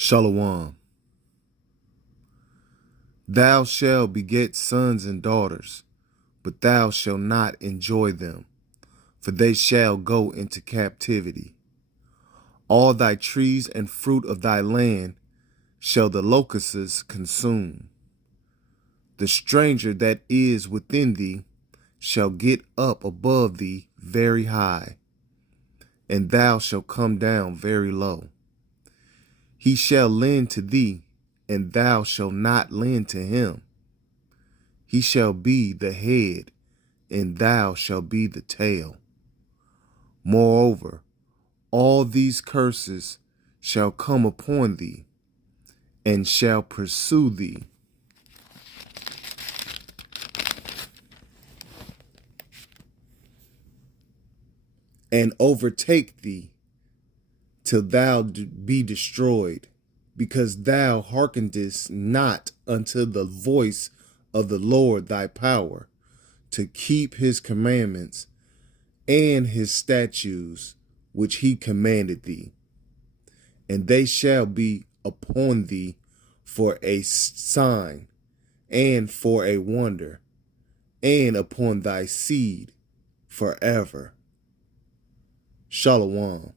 Shalom. Thou shalt beget sons and daughters, but thou shalt not enjoy them, for they shall go into captivity. All thy trees and fruit of thy land shall the locusts consume. The stranger that is within thee shall get up above thee very high, and thou shalt come down very low. He shall lend to thee, and thou shalt not lend to him. He shall be the head, and thou shalt be the tail. Moreover, all these curses shall come upon thee, and shall pursue thee, and overtake thee, till thou be destroyed, because thou hearkenedest not unto the voice of the Lord thy power, to keep his commandments and his statutes which he commanded thee. And they shall be upon thee for a sign, and for a wonder, and upon thy seed forever. Shalom.